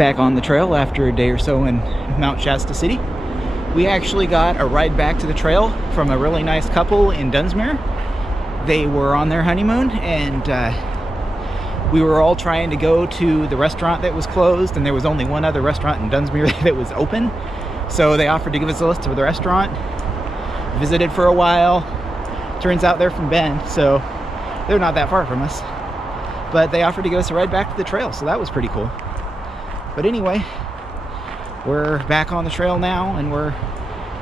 back on the trail after a day or so in Mount Shasta City. We actually got a ride back to the trail from a really nice couple in Dunsmuir. They were on their honeymoon, and we were all trying to go to the restaurant that was closed, and there was only one other restaurant in Dunsmuir that was open. So they offered to give us a list of the restaurant. Visited for a while. Turns out they're from Bend, so they're not that far from us. But they offered to give us a ride back to the trail, so that was pretty cool. But anyway, we're back on the trail now, and we're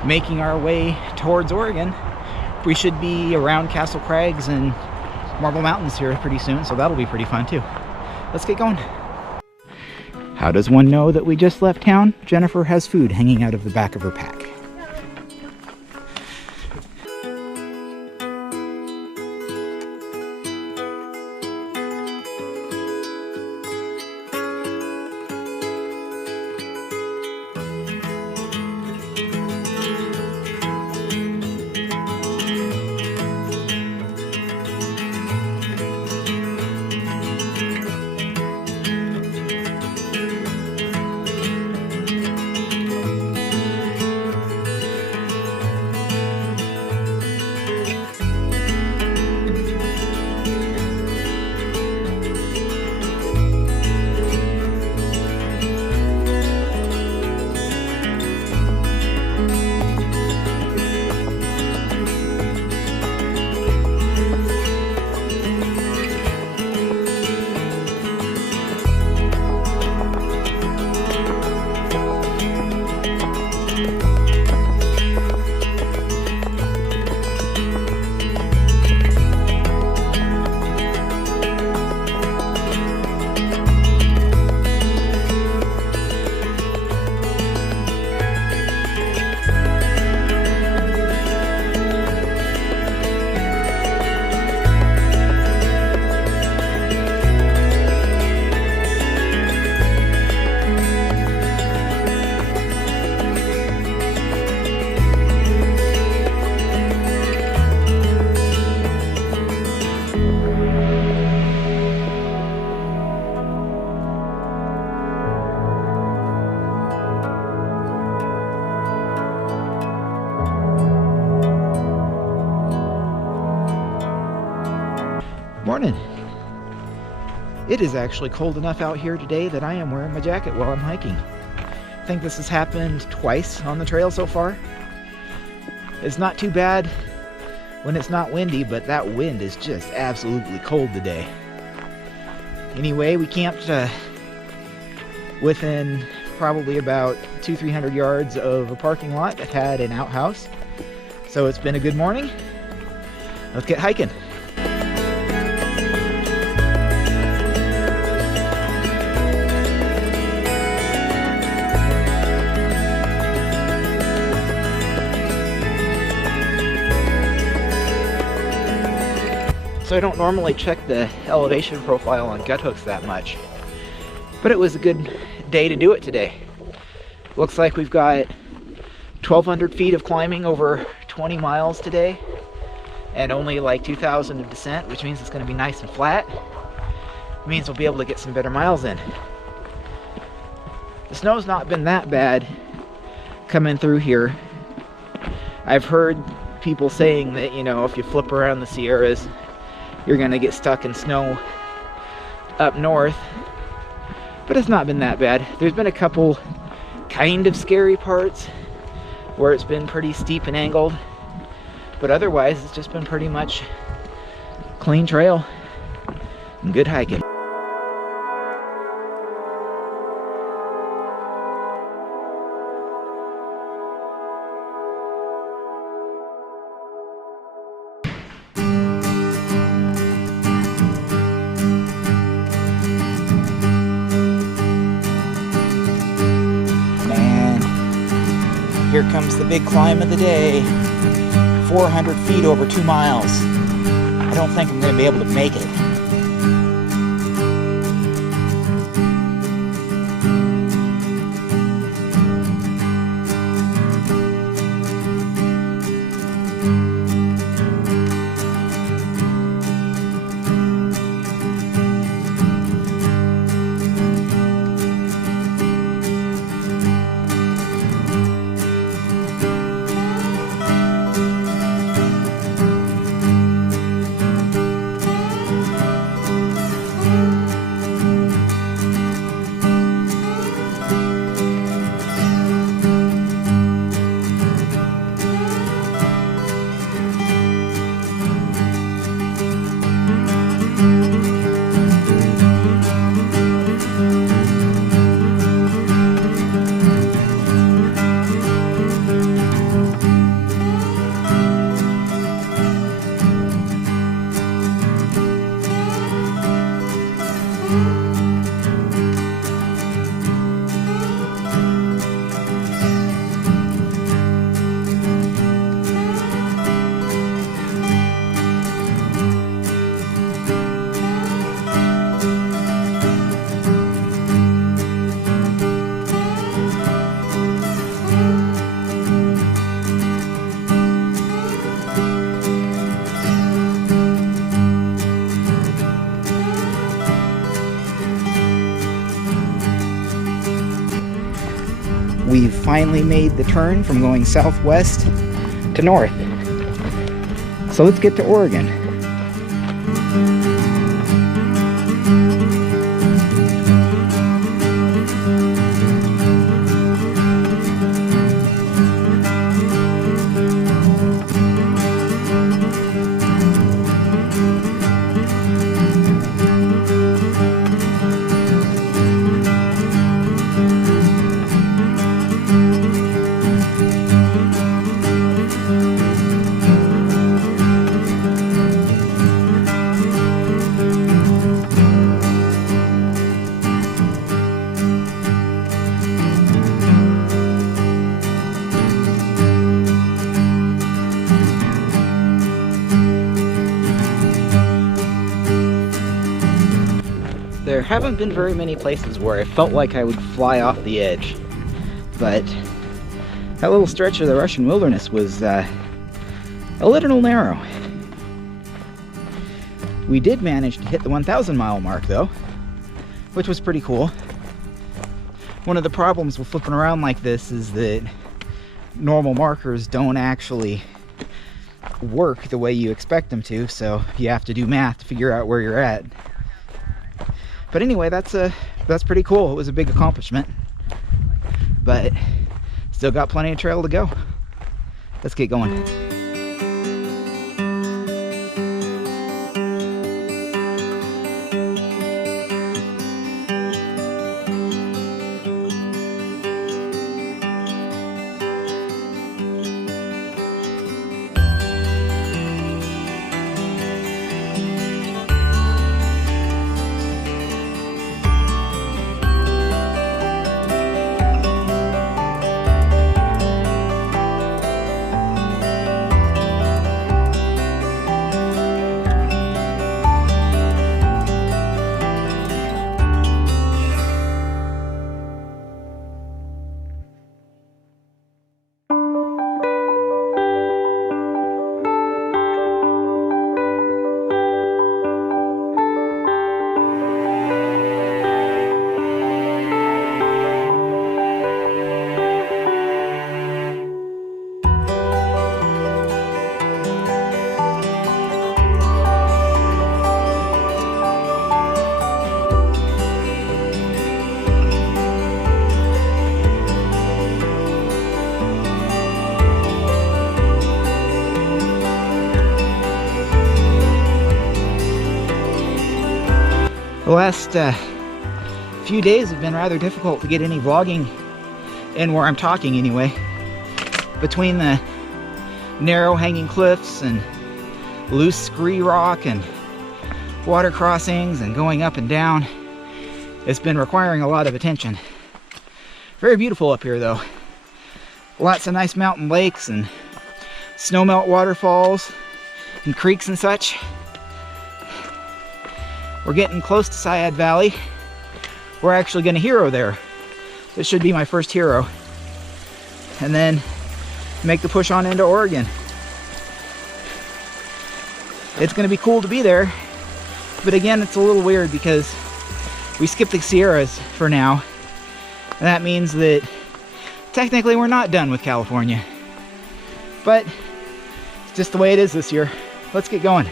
making our way towards Oregon. We should be around Castle Crags and Marble Mountains here pretty soon, so that'll be pretty fun too. Let's get going. How does one know that we just left town? Jennifer has food hanging out of the back of her pack. Morning. It is actually cold enough out here today that I am wearing my jacket while I'm hiking. I think this has happened twice on the trail so far. It's not too bad when it's not windy, but that wind is just absolutely cold today. Anyway, we camped within probably about 200-300 yards of a parking lot that had an outhouse. So it's been a good morning. Let's get hiking. So I don't normally check the elevation profile on gut hooks that much, but it was a good day to do it today. Looks like we've got 1,200 feet of climbing over 20 miles today, and only like 2,000 of descent, which means it's going to be nice and flat. It means we'll be able to get some better miles in. The snow's not been that bad coming through here. I've heard people saying that, you know, if you flip around the Sierras, you're gonna get stuck in snow up north, but it's not been that bad. There's been a couple kind of scary parts where it's been pretty steep and angled, but otherwise it's just been pretty much clean trail and good hiking. Here comes the big climb of the day. 400 feet over 2 miles. I don't think I'm going to be able to make it. we've finally made the turn from going southwest to north. So let's get to Oregon. There haven't been very many places where I felt like I would fly off the edge, but that little stretch of the Russian wilderness was a little narrow. We did manage to hit the 1,000 mile mark though, which was pretty cool. One of the problems with flipping around like this is that normal markers don't actually work the way you expect them to, so you have to do math to figure out where you're at. But anyway, that's pretty cool. It was a big accomplishment, but still got plenty of trail to go. Let's get going. The last few days have been rather difficult to get any vlogging in where I'm talking anyway. Between the narrow hanging cliffs and loose scree rock and water crossings and going up and down, it's been requiring a lot of attention. Very beautiful up here though. Lots of nice mountain lakes and snowmelt waterfalls and creeks and such. We're getting close to Syad Valley. We're actually going to hero there. This should be my first hero. And then make the push on into Oregon. It's going to be cool to be there. But again, it's a little weird because we skipped the Sierras for now. And that means that technically we're not done with California. But it's just the way it is this year. Let's get going.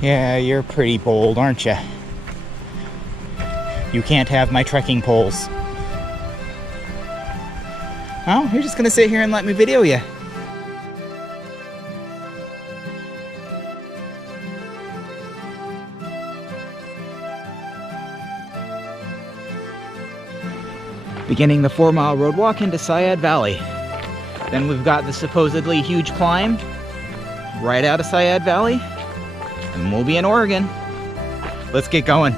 Yeah, you're pretty bold, aren't you? You can't have my trekking poles. Oh, you're just gonna sit here and let me video you. Beginning the 4-mile road walk into Syad Valley. Then we've got the supposedly huge climb right out of Syad Valley, and we'll be in Oregon. Let's get going.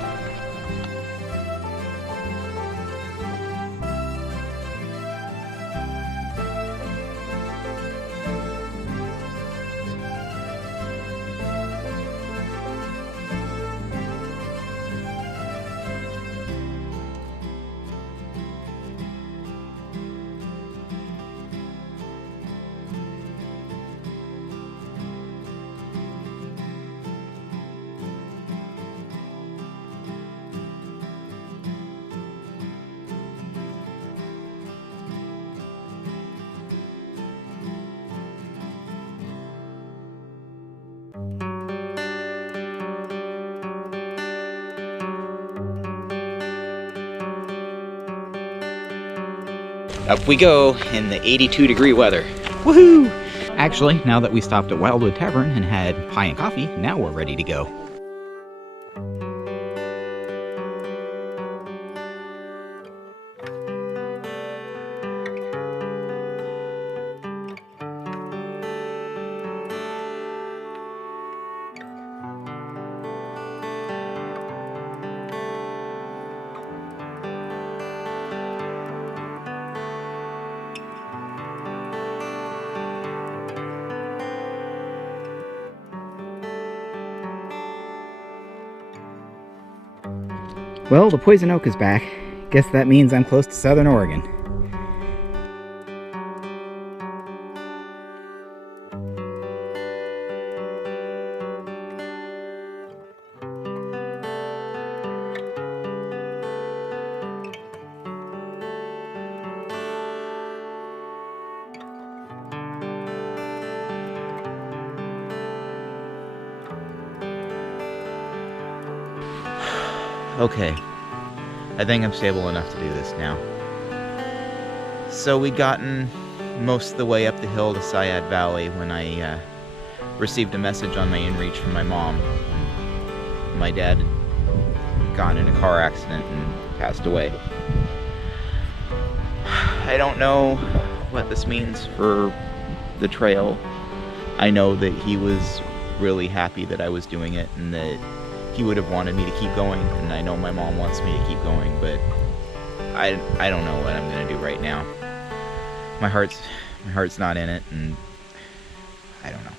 Up we go in the 82-degree weather. Woohoo! Actually, now that we stopped at Wildwood Tavern and had pie and coffee, now we're ready to go. Well, the poison oak is back. Guess that means I'm close to Southern Oregon. Okay, I think I'm stable enough to do this now. So we'd gotten most of the way up the hill to Syad Valley when I received a message on my inReach from my mom. My dad had gotten in a car accident and passed away. I don't know what this means for the trail. I know that he was really happy that I was doing it and that he would have wanted me to keep going, and I know my mom wants me to keep going, but I don't know what I'm gonna do right now. My heart's not in it, and I don't know.